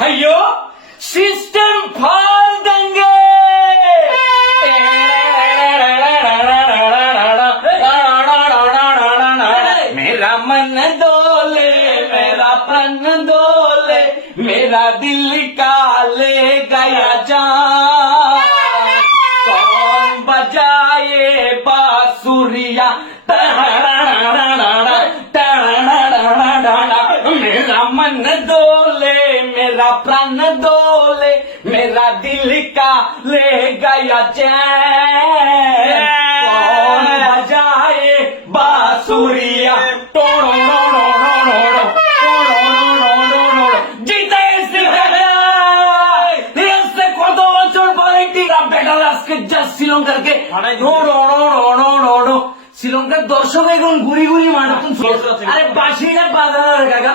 भाइयों सिस्टम फाड़ देंगे। मेरा मन डोले मेरा प्राण डोले मेरा दिल का ले गया जान। कौन बजाए बांसुरिया मेरा मन डोले मेरा प्राण डोले मेरा दिल का ले गया चैन। कौन बजाए बांसुरिया जीते কত বছর পরে বেটার আজকে যা শ্রীলঙ্কার কে শ্রীলঙ্কার দর্শক এখন গুড়ি গুড়ি মারাতুন আরে বাসিরা বাজার কাকা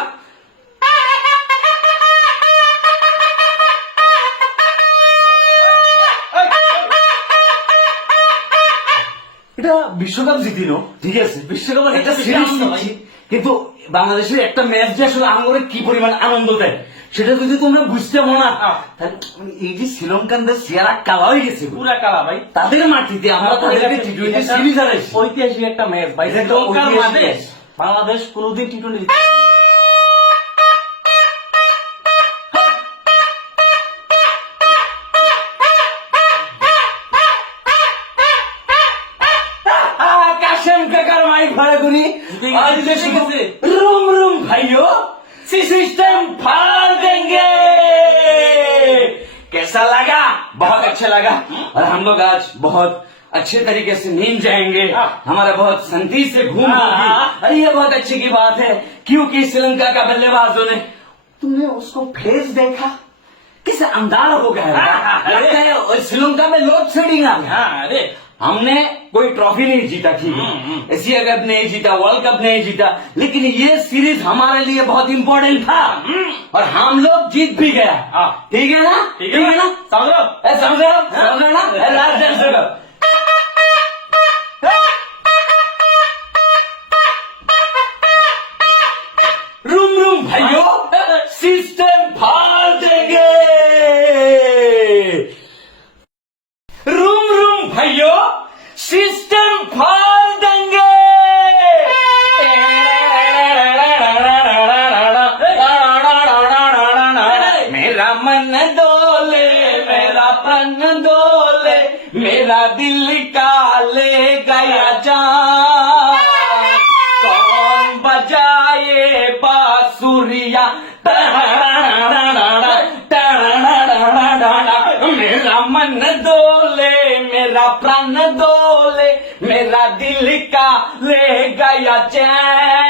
এটা বিশ্বকাপ জিতিল ঠিক আছে বিশ্বকাপের একটা সিরিজ জিতছি কিন্তু বাংলাদেশের একটা ম্যাচ যে আসলে আঙ্গরে কি পরিমাণ আনন্দ দেয় সেটা যদি তোমরা বুঝতে পারো না তাহলে এই যে শ্রীলঙ্কানদের চেহারা কালা হয়ে গেছে পুরা কালা ভাই তাদের মাটিতে আমরা তাদেরকে টি-টোয়েন্টি সিরিজ হারাইছি ঐতিহাসিক একটা ম্যাচ ভাই শ্রীলঙ্কার মাঠে বাংলাদেশ কোনোদিন টি-টোয়েন্টি काशम काकर माइक भाड़ा गुनी रूम रूम भाइयों सिस्टम फाड़ देंगे। कैसा लगा? बहुत अच्छा लगा और हम लोग आज बहुत अच्छे तरीके से नींद जाएंगे। हमारा बहुत शांति से घूम होगी। अरे ये बहुत अच्छी की बात है क्योंकि श्रीलंका का बल्लेबाजों ने तुमने उसको फेस देखा किसे अंधार हो गया लगता है श्रीलंका में लोड शेडिंग आ गया। अरे हमने कोई ट्रॉफी नहीं जीता ठीक एशिया कप नहीं जीता वर्ल्ड कप नहीं जीता लेकिन ये सीरीज हमारे लिए बहुत इम्पोर्टेंट था और हम लोग जीत भी गया। ठीक है ना ठीक है ना समझो समझो ना लास्ट आंसर रूम रूम भाइयों सिस्टम फाड़ देंगे। रूम रूम भाइयों सिस्टम फाड़ देंगे। मेरा मन डोले मेरा प्राण डोले मेरा दिल का ले गया जान। कौन बजाए बांसुरिया मेरा मन डोले मेरा प्राण डोले मेरा दिल का ले गया चैन।